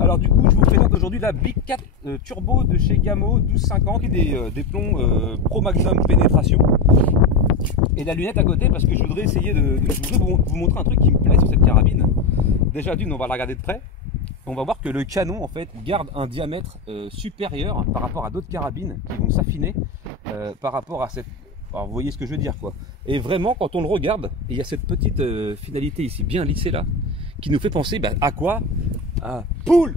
Alors du coup, je vous présente aujourd'hui la Big 4 Turbo de chez Gamo 1250 et des plombs Pro Maximum pénétration. Et la lunette à côté parce que je voudrais essayer je voudrais vous montrer un truc qui me plaît sur cette carabine. Déjà d'une, on va la regarder de près. On va voir que le canon en fait garde un diamètre supérieur par rapport à d'autres carabines qui vont s'affiner par rapport à cette... Alors vous voyez ce que je veux dire quoi. Et vraiment quand on le regarde, il y a cette petite finalité ici bien lissée là qui nous fait penser à quoi? À poule.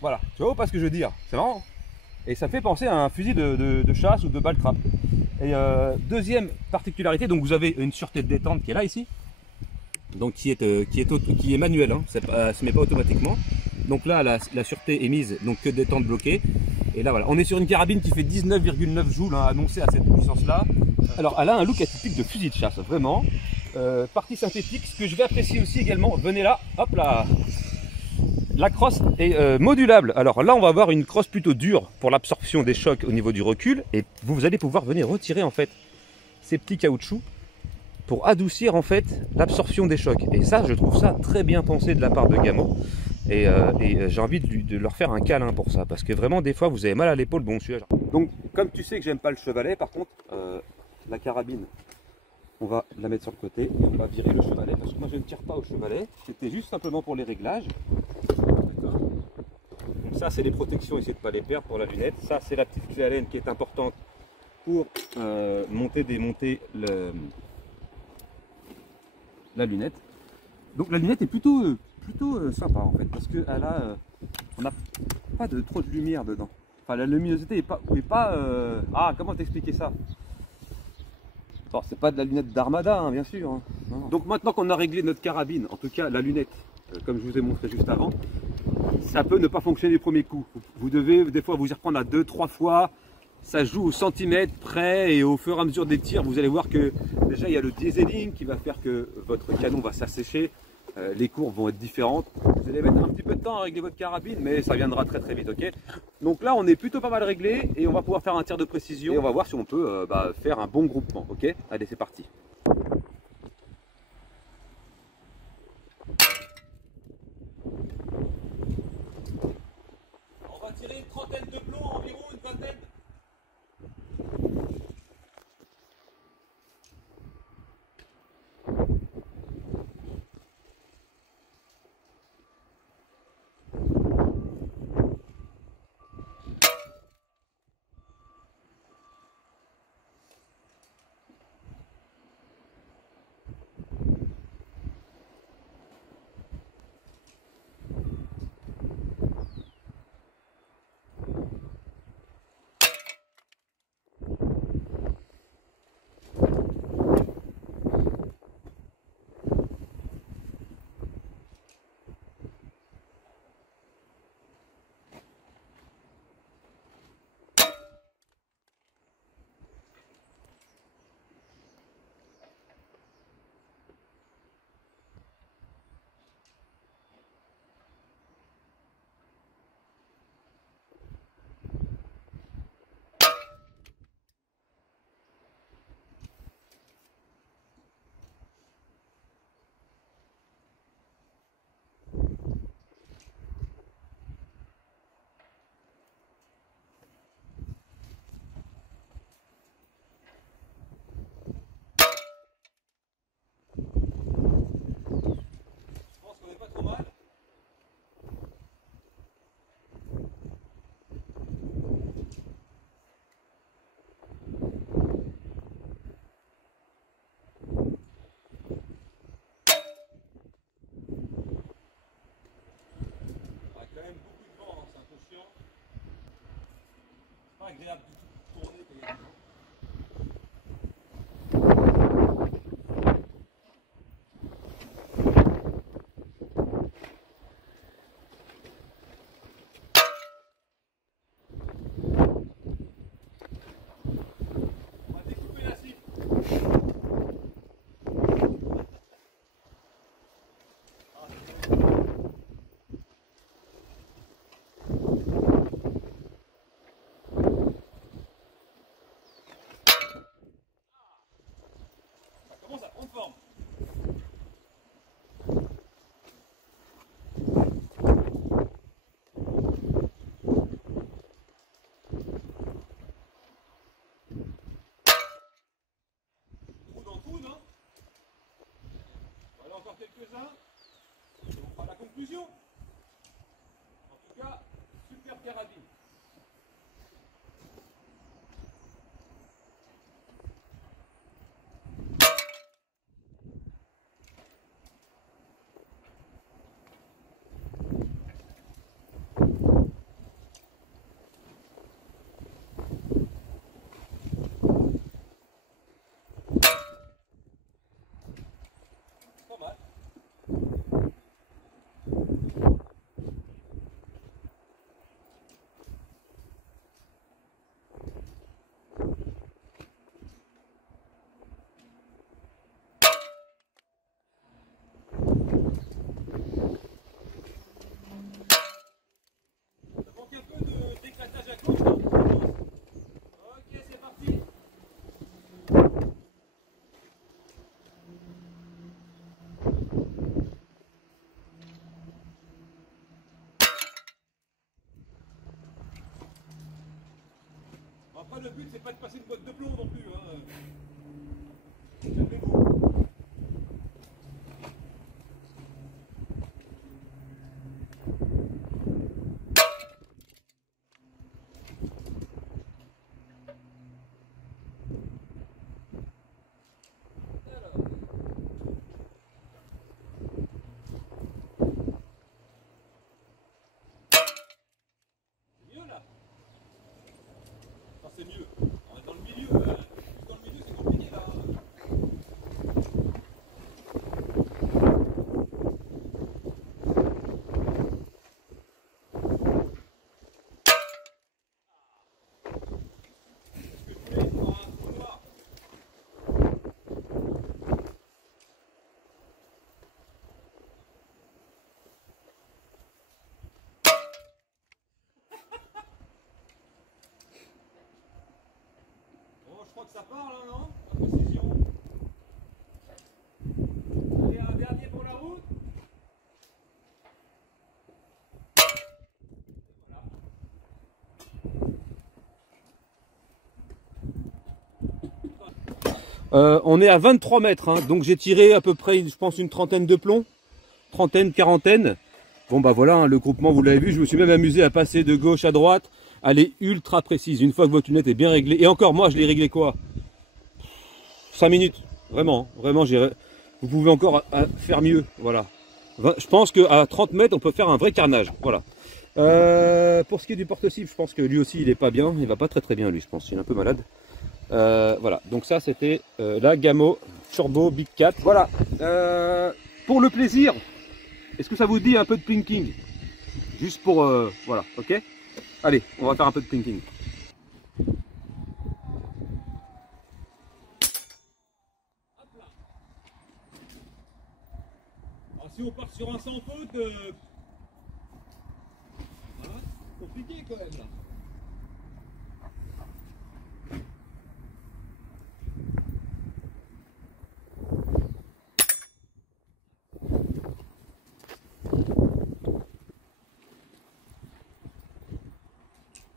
Voilà, tu vois pas ce que je veux dire, c'est marrant. Et ça fait penser à un fusil de chasse ou de balle trap. Et deuxième particularité, donc vous avez une sûreté de détente qui est là ici, donc qui est manuelle, hein, ça se met pas automatiquement. Donc là la sûreté est mise, donc que détente bloquée. Et là voilà, on est sur une carabine qui fait 19,9 joules hein, annoncée à cette puissance là. Alors elle a un look atypique de fusil de chasse, vraiment. Partie synthétique, ce que je vais apprécier aussi également, venez là, hop là. La crosse est modulable. Alors là, on va avoir une crosse plutôt dure pour l'absorption des chocs au niveau du recul. Et vous allez pouvoir venir retirer en fait ces petits caoutchoucs pour adoucir en fait l'absorption des chocs. Et ça, je trouve ça très bien pensé de la part de Gamo. Et j'ai envie de leur faire un câlin pour ça. Parce que vraiment, des fois, vous avez mal à l'épaule. Bon, celui-là. Donc, comme tu sais que j'aime pas le chevalet, par contre, la carabine, on va la mettre sur le côté et on va virer le chevalet. Parce que moi, je ne tire pas au chevalet. C'était juste simplement pour les réglages. Donc ça c'est les protections, essayez de ne pas les perdre pour la lunette. Ça c'est la petite clé Allen qui est importante pour monter, démonter la lunette. Donc la lunette est plutôt sympa en fait parce que on n'a pas trop de lumière dedans. Enfin la luminosité est pas ah comment t'expliquer ça? Bon, c'est pas de la lunette d'Armada hein, bien sûr. Hein. Donc maintenant qu'on a réglé notre carabine, en tout cas la lunette, comme je vous ai montré juste avant, ça peut ne pas fonctionner du premier coup. Vous devez des fois vous y reprendre à 2-3 fois. Ça joue au centimètre près et au fur et à mesure des tirs, vous allez voir que déjà il y a le dieseling qui va faire que votre canon va s'assécher. Les courbes vont être différentes. Vous allez mettre un petit peu de temps à régler votre carabine, mais ça viendra très très vite, ok? Donc là, on est plutôt pas mal réglé et on va pouvoir faire un tir de précision. Et on va voir si on peut faire un bon groupement, ok? Allez, c'est parti. On va tirer une trentaine de plombs, environ une vingtaine. Agréable de tourner quand il y a du vent. On va découper la cible. encore quelques-uns. Et on fera la conclusion. En tout cas, super carabine. Pas mal. Ça manque un peu d'éclatage à gauche. Ok, c'est parti. Après, le but, c'est pas de passer une boîte de plomb non plus. Hein. Calmez-vous. Alors, c'est mieux là. Enfin, c'est mieux. On est dans le milieu. Dans le milieu, c'est compliqué là. Qu'est-ce que tu fais? Ah, c'est noir. Bon, je crois que ça part là, non? La précision. Allez, un dernier pour la route. Voilà. On est à 23 mètres, hein, donc j'ai tiré à peu près, je pense, une trentaine de plombs. Trentaine, quarantaine. Bon bah voilà, hein, le groupement, vous l'avez vu, je me suis même amusé à passer de gauche à droite. Elle est ultra précise. Une fois que votre lunette est bien réglée, et encore moi je l'ai réglé quoi? 5 minutes. Vraiment, vraiment, vous pouvez encore faire mieux. Voilà. Je pense qu'à 30 mètres, on peut faire un vrai carnage. Voilà. Pour ce qui est du porte-cible, je pense que lui aussi il est pas bien. Il va pas très bien lui, je pense. Il est un peu malade. Voilà. Donc ça c'était la Gamo Turbo Big 4. Voilà. Pour le plaisir, est-ce que ça vous dit un peu de plinking? Juste pour... voilà, ok. Allez, on va faire un peu de plinking. Hop là. Alors si on part sur un sans faute, voilà, compliqué quand même là.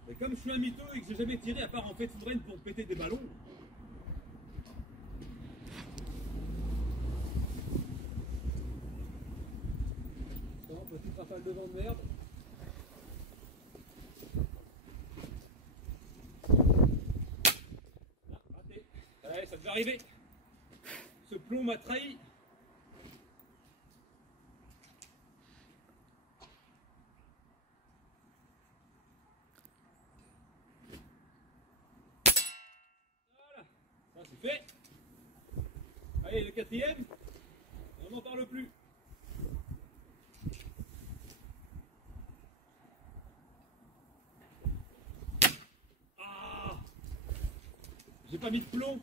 Mais comme je suis un mytho et que j'ai jamais tiré à part en fait souveraine pour péter des ballons. Attends, petite rafale de vent de merde. Ah, raté. Ouais, ça devait arriver. Ce plomb m'a trahi. Voilà, ça c'est fait. Allez, le quatrième, on n'en parle plus. Ah, j'ai pas mis de plomb.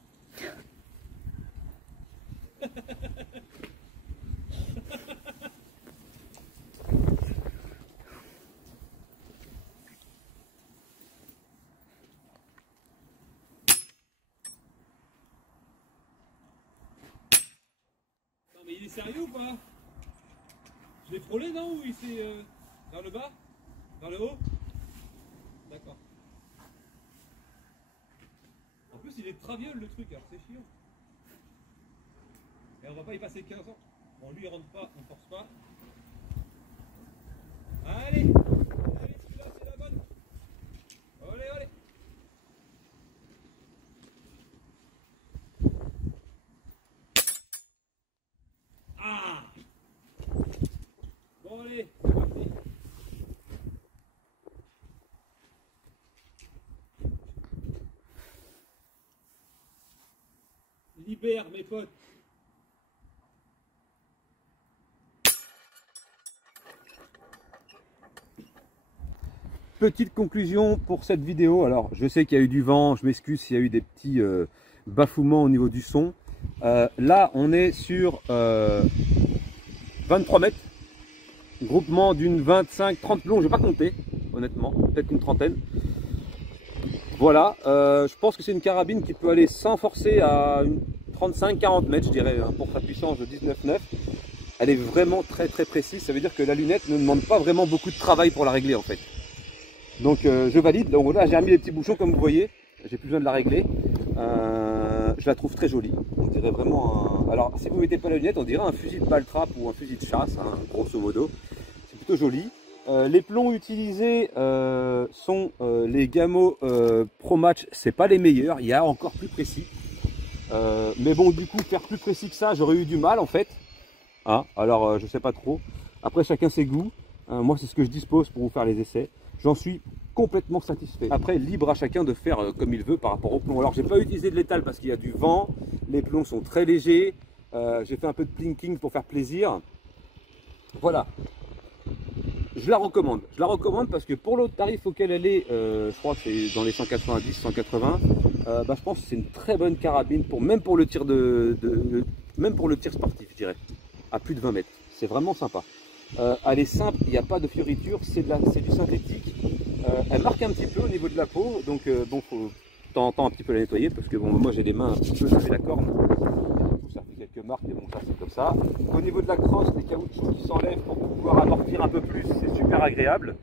Non mais il est sérieux ou pas? Je l'ai frôlé non? Ou il s'est... vers le bas? Vers le haut? D'accord. En plus il est traviole le truc, alors c'est chiant. Et on va pas y passer 15 ans. Bon, lui il rentre pas, on force pas. Allez, allez, celui-là c'est la bonne. Allez, allez. Ah. Bon allez, c'est parti. Libère mes potes. Petite conclusion pour cette vidéo. Alors je sais qu'il y a eu du vent, je m'excuse s'il y a eu des petits bafouements au niveau du son. Là on est sur 23 mètres, groupement d'une 25-30 plombs, je vais pas compter honnêtement, peut-être une trentaine. Voilà, je pense que c'est une carabine qui peut aller sans forcer à 35-40 mètres je dirais, hein, pour sa puissance de 19,9. Elle est vraiment très précise, ça veut dire que la lunette ne demande pas vraiment beaucoup de travail pour la régler en fait. Donc je valide. Donc là j'ai remis les petits bouchons comme vous voyez, j'ai plus besoin de la régler. Je la trouve très jolie, on dirait vraiment un... Alors si vous ne mettez pas la lunette on dirait un fusil de balle trap ou un fusil de chasse, hein, grosso modo. C'est plutôt joli. Les plombs utilisés sont les Gamo Pro Match, c'est pas les meilleurs, il y a encore plus précis. Mais bon du coup faire plus précis que ça j'aurais eu du mal en fait. Hein, alors je sais pas trop. Après chacun ses goûts. Moi c'est ce que je dispose pour vous faire les essais. J'en suis complètement satisfait. Après, libre à chacun de faire comme il veut par rapport au plomb. Alors, j'ai pas utilisé de l'étal parce qu'il y a du vent. Les plombs sont très légers. J'ai fait un peu de plinking pour faire plaisir. Voilà. Je la recommande. Je la recommande parce que pour le tarif auquel elle est, je crois que c'est dans les 190, 180. Bah, je pense que c'est une très bonne carabine pour même pour le tir même pour le tir sportif, je dirais, à plus de 20 mètres. C'est vraiment sympa. Elle est simple, il n'y a pas de fioriture, c'est du synthétique. Elle marque un petit peu au niveau de la peau, donc bon, faut de temps en temps un petit peu la nettoyer parce que bon, moi j'ai les mains un petit peu, ça fait la corne. Ça fait quelques marques, mais bon, ça c'est comme ça. Au niveau de la crosse, les caoutchoucs qui s'enlèvent pour pouvoir amortir un peu plus, c'est super agréable.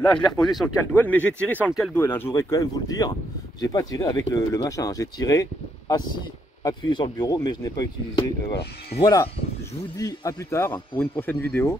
Là, je l'ai reposé sur le caldwell, mais j'ai tiré sans le caldwell, hein, je voudrais quand même vous le dire. J'ai pas tiré avec le machin, hein. J'ai tiré assis, appuyé sur le bureau, mais je n'ai pas utilisé. Voilà. Voilà, je vous dis à plus tard pour une prochaine vidéo.